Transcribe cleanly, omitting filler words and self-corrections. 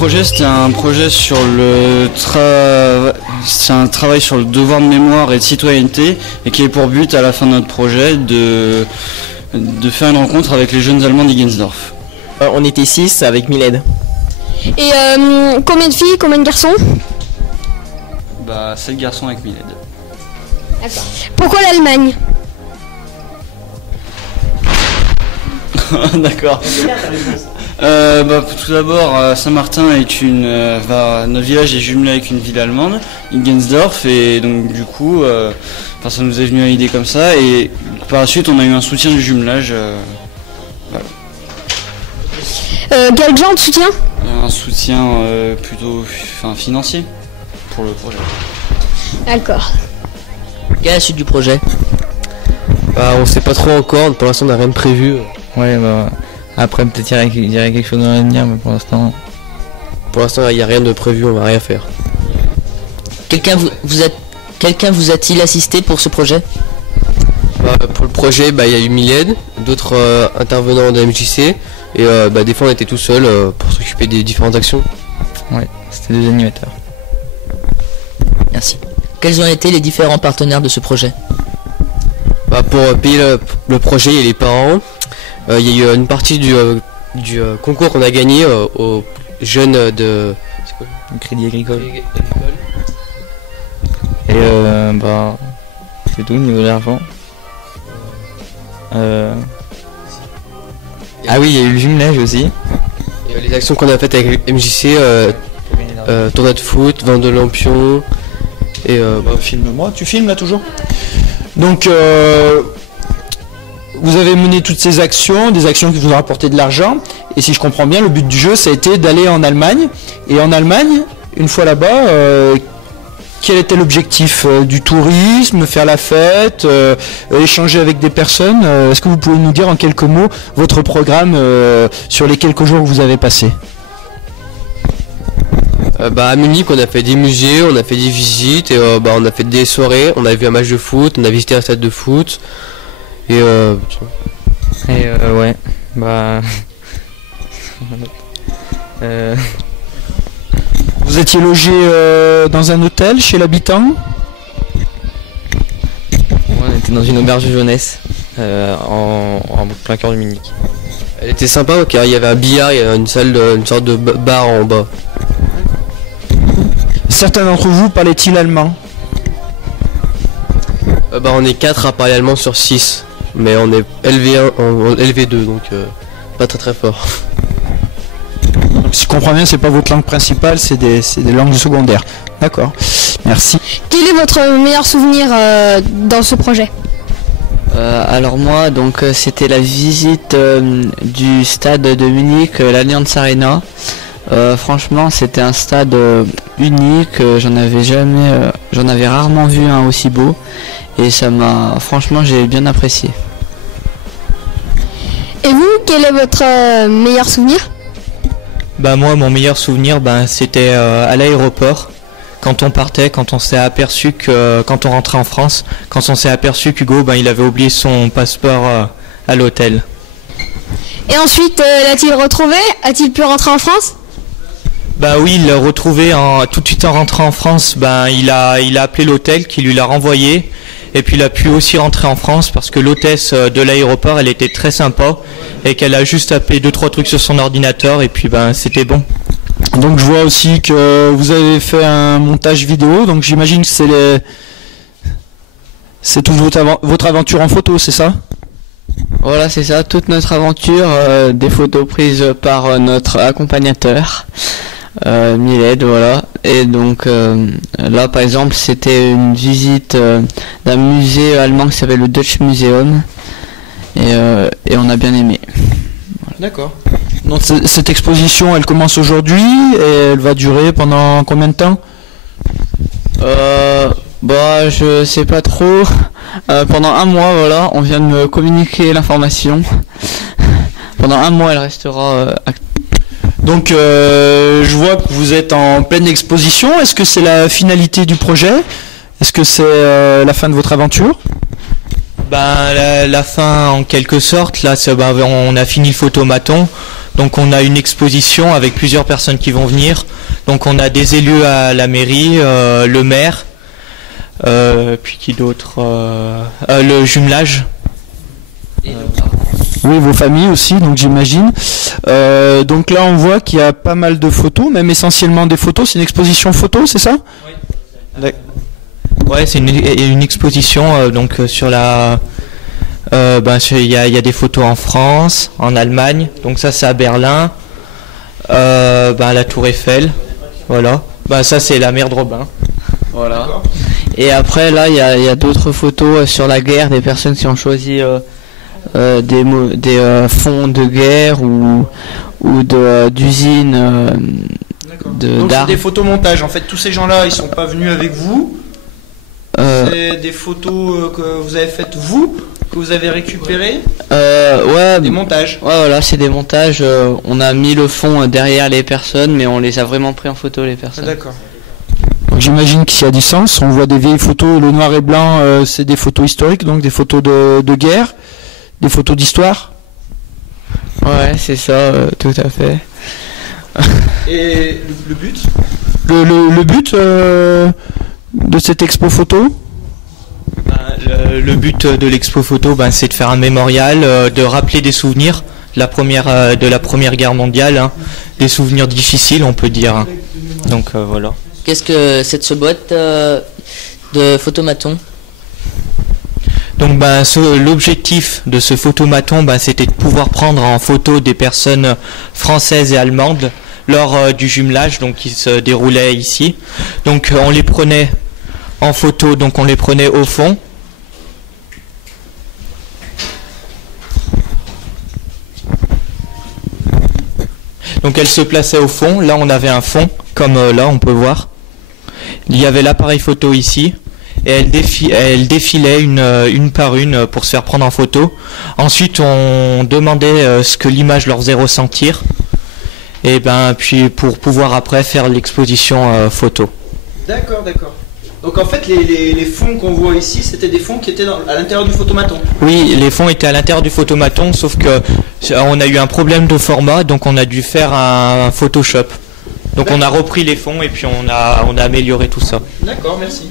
projet, c'était un projet sur c'est un travail sur le devoir de mémoire et de citoyenneté et qui est pour but à la fin de notre projet de faire une rencontre avec les jeunes Allemands d'Igensdorf. On était 6 avec Miled. Et combien de filles, combien de garçons? 7 garçons avec Miled. D'accord. Pourquoi l'Allemagne? D'accord. Tout d'abord, Saint-Martin est notre village est jumelé avec une ville allemande, Igensdorf, et donc du coup, ça nous est venu à l'idée comme ça, et par la suite, on a eu un soutien du jumelage. Voilà. Quel genre de soutien? Un soutien plutôt financier pour le projet. D'accord. Quelle est la suite du projet? On sait pas trop encore, pour l'instant on n'a rien de prévu. Ouais, après peut-être il y aurait quelque chose dans l'avenir, mais pour l'instant... Pour l'instant il n'y a rien de prévu, on va rien faire. Quelqu'un vous a-t-il assisté pour ce projet? Pour le projet, il y a eu Miled, d'autres intervenants de la MJC, et des fois on était tout seul pour s'occuper des différentes actions. Ouais, c'était des animateurs. Merci. Quels ont été les différents partenaires de ce projet? Pour payer le projet, il y a les parents. Il y a eu une partie du concours qu'on a gagné aux jeunes de... C'est quoi? Le Crédit Agricole. Et c'est tout au niveau de l'argent. Ah oui, il y a eu le jumelage aussi. Et les actions qu'on a faites avec MJC, tournoi de foot, vente de lampions. Et filme-moi, tu filmes là toujours? Donc vous avez mené toutes ces actions, des actions qui vous ont rapporté de l'argent, et si je comprends bien, le but du jeu ça a été d'aller en Allemagne, et en Allemagne, une fois là-bas, quel était l'objectif? Du tourisme, faire la fête, échanger avec des personnes? Est-ce que vous pouvez nous dire en quelques mots votre programme sur les quelques jours que vous avez passés? À Munich, on a fait des musées, on a fait des visites, et on a fait des soirées, on a vu un match de foot, on a visité un stade de foot, et ouais, Vous étiez logé dans un hôtel chez l'habitant? On était dans une auberge de jeunesse, en plein cœur de Munich. Elle était sympa car il y avait un billard, il y avait une sorte de bar en bas. Certains d'entre vous parlaient-ils allemand? On est 4 à parler allemand sur 6, mais on est LV1, LV2, donc pas très fort. Donc, si je comprends bien, c'est pas votre langue principale, c'est des langues secondaires. D'accord, merci. Quel est votre meilleur souvenir dans ce projet? Alors moi, donc c'était la visite du stade de Munich, l'Allianz Arena. Franchement, c'était un stade unique. J'en avais rarement vu un aussi beau, et franchement, j'ai bien apprécié. Et vous, quel est votre meilleur souvenir? Moi, mon meilleur souvenir, c'était à l'aéroport. Quand on partait, quand on s'est aperçu que, quand on rentrait en France, quand on s'est aperçu qu'Hugo, il avait oublié son passeport à l'hôtel. Et ensuite, l'a-t-il retrouvé? A-t-il pu rentrer en France? Oui, il l'a retrouvé tout de suite en rentrant en France. Il a appelé l'hôtel qui lui l'a renvoyé. Et puis il a pu aussi rentrer en France parce que l'hôtesse de l'aéroport, elle était très sympa et qu'elle a juste tapé 2-3 trucs sur son ordinateur et puis c'était bon. Donc je vois aussi que vous avez fait un montage vidéo, donc j'imagine que c'est toute votre aventure en photo, c'est ça? Voilà, c'est ça, toute notre aventure, des photos prises par notre accompagnateur, Miled, voilà. Et donc là par exemple c'était une visite d'un musée allemand qui s'appelle le Deutsche Museum, et on a bien aimé. Voilà. D'accord. Donc cette exposition elle commence aujourd'hui et elle va durer pendant combien de temps? Je sais pas trop. Pendant un mois, voilà, on vient de me communiquer l'information. Pendant un mois elle restera Donc je vois que vous êtes en pleine exposition. Est-ce que c'est la finalité du projet? Est-ce que c'est la fin de votre aventure? La fin en quelque sorte, là on a fini le photomaton. Donc on a une exposition avec plusieurs personnes qui vont venir. Donc on a des élus à la mairie, le maire, puis qui d'autre, le jumelage. Oui, vos familles aussi, donc j'imagine. Donc là, on voit qu'il y a pas mal de photos, même essentiellement des photos. C'est une exposition photo, c'est ça? Oui. Ouais, c'est une exposition donc sur la. Il y a des photos en France, en Allemagne. Donc ça, c'est à Berlin. La Tour Eiffel. Voilà. Ça, c'est la mer de Robin. Voilà. Et après, là, il y a d'autres photos sur la guerre, des personnes qui ont choisi des fonds de guerre ou d'usines Donc c'est des photomontages. En fait, tous ces gens-là, ils sont pas venus avec vous. C'est des photos que vous avez faites vous, que vous avez récupérées. Des montages. Ouais, voilà, c'est des montages. On a mis le fond derrière les personnes, mais on les a vraiment pris en photo, les personnes. D'accord. J'imagine qu'il y a du sens. On voit des vieilles photos, le noir et blanc, c'est des photos historiques, donc des photos de guerre, des photos d'histoire. Ouais, c'est ça, tout à fait. Et le but le but de cette expo photo? Le but de l'expo photo, c'est de faire un mémorial, de rappeler des souvenirs de la Première Guerre mondiale, des souvenirs difficiles, on peut dire. Donc voilà. Qu'est-ce que c'est de ce boîte de photomaton? Donc l'objectif de ce photomaton, c'était de pouvoir prendre en photo des personnes françaises et allemandes lors du jumelage, donc qui se déroulait ici. Donc on les prenait en photo, donc on les prenait au fond. Donc elles se plaçaient au fond. Là on avait un fond, comme là on peut voir. Il y avait l'appareil photo ici. Et elles défilaient une par une pour se faire prendre en photo. Ensuite, on demandait ce que l'image leur faisait ressentir. Et puis pour pouvoir après faire l'exposition photo. D'accord. Donc en fait, les fonds qu'on voit ici, c'était des fonds qui étaient à l'intérieur du photomaton. Oui, les fonds étaient à l'intérieur du photomaton, sauf que on a eu un problème de format, donc on a dû faire un Photoshop. Donc on a repris les fonds et puis on a amélioré tout ça. D'accord, merci.